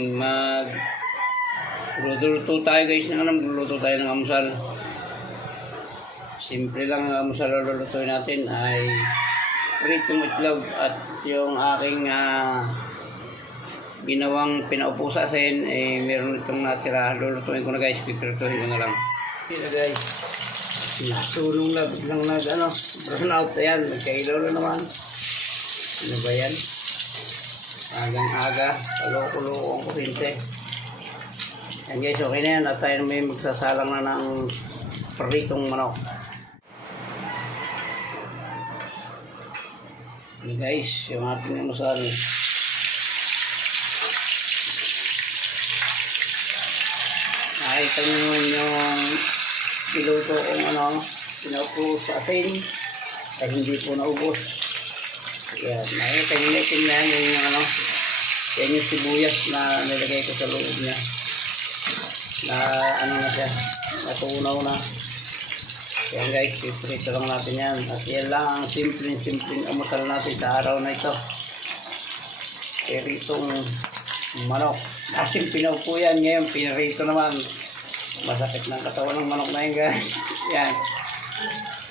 morning. Luluto tayo guys ng luluto tayo ng almusal. Simple lang ang almusal na lulutuin natin ay pritong itlog at yung aking ginawang pinaupusasin meron itong natira. Lulutuin ko na guys, pipirtuhin ko na lang. Ito guys, nasulong na biglang brown out. Ayan, nagkailaw na naman. Ano ba yan? Agang-aga, palo-kulo ang kuryente. Yan guys, okay na yan. At tayo may magsasalang na ng pritong manok. Yan guys, yung ating almusal. Nakita nyo yung piluto kong pinaupo sa asin ay hindi po naubos. Yan, nakita nyo na yung yan yung sibuyas na nilagay ko sa loob niya. Na na siya, natunaw na. Yan guys, iprito lang natin yan. At yan lang ang simpleng almusal natin sa araw na ito. Piritong manok. Kasi pinaupo yan, ngayon pinarito naman. Masakit ng katawan ng manok na yan guys. Yan.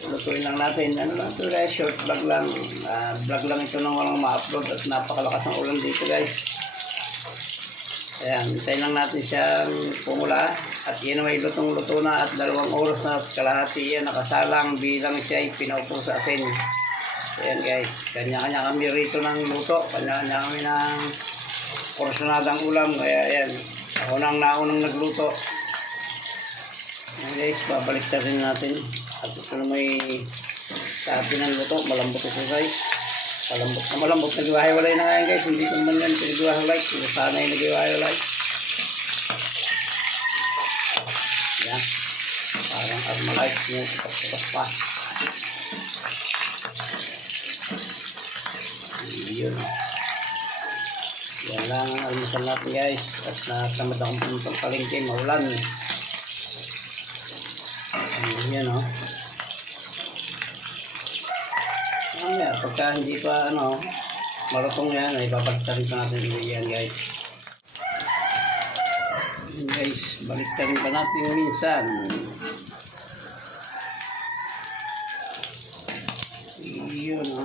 Lutuin lang natin. Ano lang ito guys, short vlog lang. Vlog lang ito nang walang ma-upload at napakalakas ng ulan dito guys. Ayan, hintayin lang natin siyang pumula. At yan may lutong-luto na at 2 oras na kalahati yan nakasalang bilang siya ay pinaupo sa asin. Ayan guys, kanya-kanya kami rito ng luto. Kanya-kanya kami ng porsonadang ulam. Kaya ayan, ako nang naunang nagluto. Ayan guys, babalik rin natin. At ito na may sabi ng luto, malambot ito guys. Malambot nag-iwahiwalay na ngayon guys. Hindi ko naman yan pinag-iwahiwalay. Sana yung nag-iwahiwalay. Yan. Parang armalite yung kapag pa. Yun. Yan lang ang almusal natin guys. At nasamad akong puntang palengke, maulan. Yan o. Pagka hindi pa marutong yan ay babagtarin pa natin yan guys. Yan guys, baliktarin pa natin minsan. Yun o.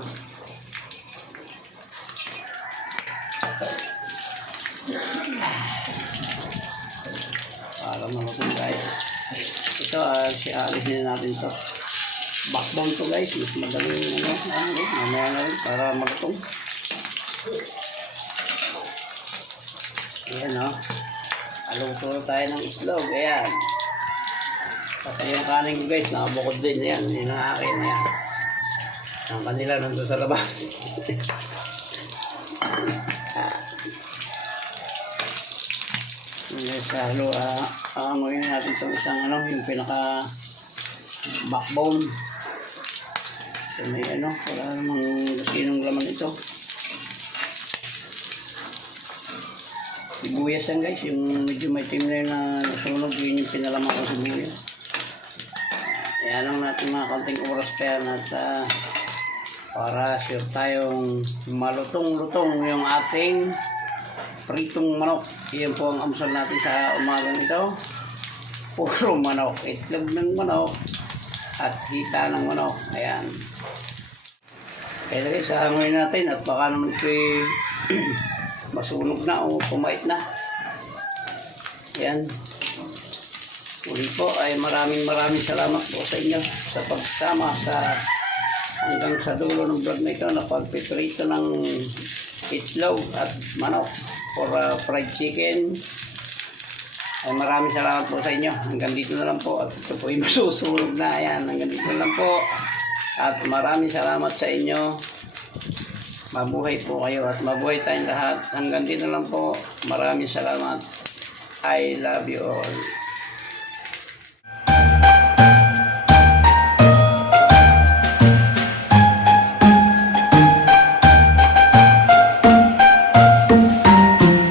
Para marutong guys. Ito alisin natin ito. Backbone to guys, mas madaling mamaya na rin para magtong. Ayan aluto tayo ng itlog. Ayan, pati yung kanin ko guys nakabukod din. Ayan, yun ang akin. Ayan, ang kanila nandun sa labas. Guys, halo amoy natin itong isang yung pinaka backbone. So may wala namang sinong laman ito. Sibuyas yan guys, yung medyo may timlay na nasunog, yun yung pinalaman ko sibuyas. Kaya lang natin mga konting oras pa yan at para sure tayong malutong-lutong yung ating pritong manok. Iyan po ang almusal natin sa umagang ito. Puro manok, itlog ng manok at hita ng manok. Ayan. Kaya guys, hangoy natin at baka naman ito'y masunog na o pumait na. Ayan. Uli po ay maraming salamat po sa inyo sa pagsama hanggang sa dulo ng vlog na ito na pagpiprito ng itlog at manok for fried chicken. Ay maraming salamat po sa inyo. Hanggang dito na lang po. At ito po ay masusunod na. Ayan, hanggang dito na lang po. At maraming salamat sa inyo. Mabuhay po kayo at mabuhay tayong lahat. Hanggang dito na lang po. Maraming salamat. I love you all.